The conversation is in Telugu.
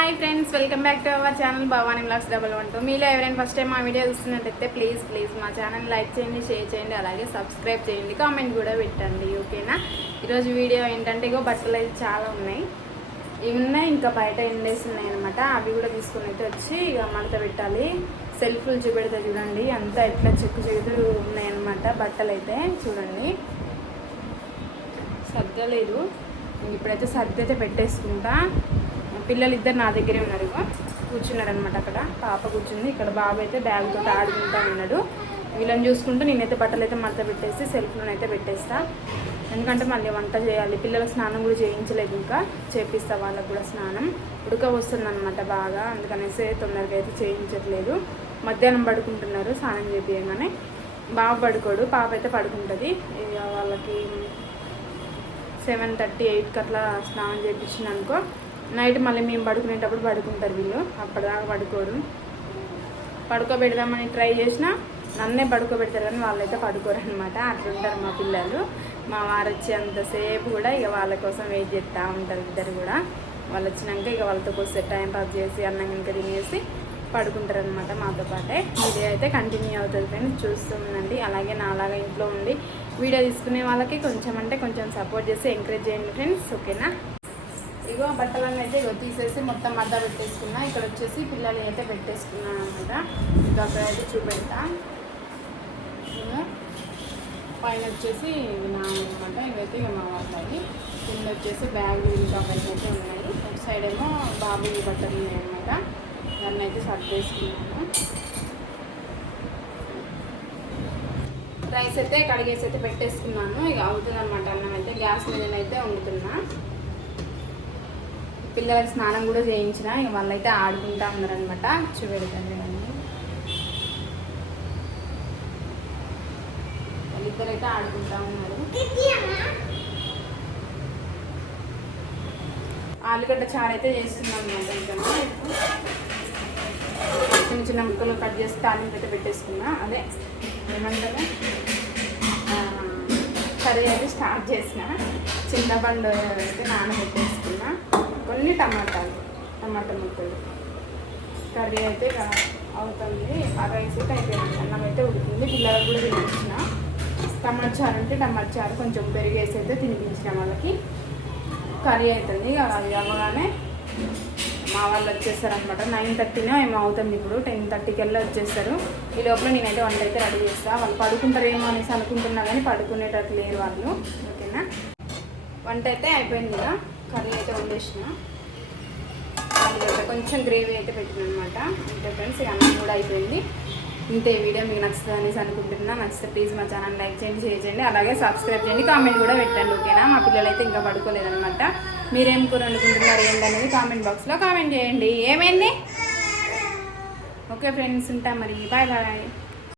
Hi friends welcome back to our channel Bhavani blogs double one two. మీలో ఎవరైనా ఫస్ట్ టైం మా వీడియో చూస్తున్నట్టయితే ప్లీజ్ ప్లీజ్ మా ఛానల్ లైక్ చేయండి షేర్ చేయండి అలాగే సబ్స్క్రైబ్ చేయండి కామెంట్ కూడా పెట్టండి ఓకేనా? ఈరోజు వీడియో ఏంటంటే ఇగో బట్టలు అయితే చాలా ఉన్నాయి. ఇవి ఉన్నాయి ఇంకా బయట ఎండేసి ఉన్నాయి అనమాట అవి కూడా తీసుకుని అయితే వచ్చి ఇక మడత పెట్టాలి. సెల్ఫ్లు చూపెడతా చూడండి అంతా ఎట్లా చెక్కు చెక్కుతూ ఉన్నాయన్నమాట బట్టలు అయితే చూడండి. సర్దలేదు. ఇప్పుడైతే సర్ది అయితే పెట్టేసుకుంటా. పిల్లలు ఇద్దరు నా దగ్గరే ఉన్నారు కూర్చున్నారు అనమాట అక్కడ. పాప కూర్చుంది. ఇక్కడ బాబు అయితే బ్యాగ్ తోటి ఆడుకుంటా ఉన్నాడు. వీళ్ళని చూసుకుంటూ నేనైతే బట్టలు అయితే మడత పెట్టేసి సెల్ఫ్లోనైతే అయితే పెట్టేస్తా. ఎందుకంటే మళ్ళీ వంట చేయాలి. పిల్లల స్నానం కూడా చేయించలేదు ఇంకా. చేపిస్తా వాళ్ళకు కూడా స్నానం. ఉడక వస్తుంది అనమాట బాగా. అందుకనేసి తొందరగా అయితే చేయించట్లేదు. మధ్యాహ్నం పడుకుంటున్నారు. స్నానం చేపించగానే బాబు పడుకోడు. పాప అయితే పడుకుంటుంది. ఇక వాళ్ళకి సెవెన్ థర్టీ ఎయిట్కి అట్లా స్నానం చేపించింది అనుకో. నైట్ మళ్ళీ మేము పడుకునేటప్పుడు పడుకుంటారు వీళ్ళు. అప్పటిదాకా పడుకోరు. పడుకోబెడదామని ట్రై చేసినా నన్నే పడుకోబెడతారు కానీ వాళ్ళైతే పడుకోరు అనమాట అట్లుంటారు మా పిల్లలు. మా వారు వచ్చేంతసేపు కూడా ఇక వాళ్ళ కోసం వెయిట్ చేస్తూ ఉంటారు ఇద్దరు కూడా. వాళ్ళు వచ్చినాక ఇక వాళ్ళతో కొద్దిసేపు టైం పాస్ చేసి అన్నం కనుక తినేసి పడుకుంటారు అనమాట మాతో పాటే. వీడియో అయితే కంటిన్యూ అవుతుంది ఫ్రెండ్స్ చూస్తుందండి అలాగే నాలాగా ఇంట్లో ఉండి వీడియో తీసుకునే వాళ్ళకి కొంచెం అంటే కొంచెం సపోర్ట్ చేసి ఎంకరేజ్ చేయండి ఫ్రెండ్స్ ఓకేనా ఇగో బట్టలన్నీ అయితే ఇగో తీసేసి మొత్తం మడ్డ పెట్టేసుకున్నా. ఇక్కడ వచ్చేసి పిల్లలు అయితే పెట్టేసుకున్నాను అనమాట. ఇంకా అక్కడ అయితే చూపెడతా. పైన వచ్చేసి నా అనమాట. ఇవైతే ఇక మా వాళ్ళవి కింద వచ్చేసి బ్యాగ్ ఇంకా అవన్నీ అయితే ఉన్నాయి. ఒక సైడ్ ఏమో బాబు బట్టలు ఉన్నాయి అనమాట. దాన్ని అయితే సర్దేసుకున్నాను. రైస్ అయితే కడిగేసి అయితే పెట్టేసుకున్నాను. ఇక అవుతుంది అనమాట అన్నం అయితే గ్యాస్ అయితే వండుతున్నా. పిల్లలకి స్నానం కూడా చేయించిన ఇక వాళ్ళైతే ఆడుకుంటా ఉన్నారనమాట చూపెడతాను ఇవన్నీ వాళ్ళిద్దరైతే ఆడుకుంటా ఉన్నారు. ఆలుగడ్డ చారు అయితే చేస్తున్నాం అనమాట చిన్న చిన్న ముక్కలు కట్ చేసి తాలింపు అయితే పెట్టేసుకున్నా. అదే ఏమంటారు? కర్రీ అయితే స్టార్ట్ చేసిన. చింతపండు అయితే నానబెట్టేసుకున్న కొన్ని టమాటాలు టమాటా ముక్కలు. కర్రీ అయితే అవుతుంది. ఆ రైస్ అయితే అయిపోయింది. అన్నం అయితే ఉడికింది. పిల్లలకు కూడా తినిపించిన. టమాటా చారు అంటే టమాటా చారు కొంచెం పెరిగేసి అయితే తినిపించిన వాళ్ళకి. కర్రీ అవుతుంది ఇక అది అవ్వగానే మా వాళ్ళు వచ్చేస్తారు అనమాట నైన్ థర్టీనో ఏమో అవుతుంది ఇప్పుడు. టెన్ థర్టీకి వెళ్ళి వచ్చేస్తారు. ఈ లోపల నేనైతే వంట అయితే రెడీ చేస్తాను వాళ్ళు పడుకుంటారేమో అనేసి అనుకుంటున్నా కానీ పడుకునేటట్టు లేరు వాళ్ళు. ఓకేనా? వంట అయితే అయిపోయింది కదా. కర్రీ అయితే వండేసిన. కొంచెం గ్రేవీ అయితే పెట్టిన అనమాట అంటే ఫ్రెండ్స్ ఇక అన్నం కూడా అయిపోయింది. ఇంతే వీడియో మీకు నచ్చుతుంది అనేసి అనుకుంటున్నా. నచ్చితే ప్లీజ్ మా ఛానల్ లైక్ చేయండి షేర్ చేయండి. అలాగే సబ్స్క్రైబ్ చేయండి కామెంట్ కూడా పెట్టండి ఓకేనా? మా పిల్లలు అయితే ఇంకా పడుకోలేదనమాట మీరేం కూర అనుకుంటున్నారు ఏంటనేది కామెంట్ బాక్స్లో కామెంట్ చేయండి. ఏమైంది? ఓకే ఫ్రెండ్స్ ఉంటాం మరి. Bye bye.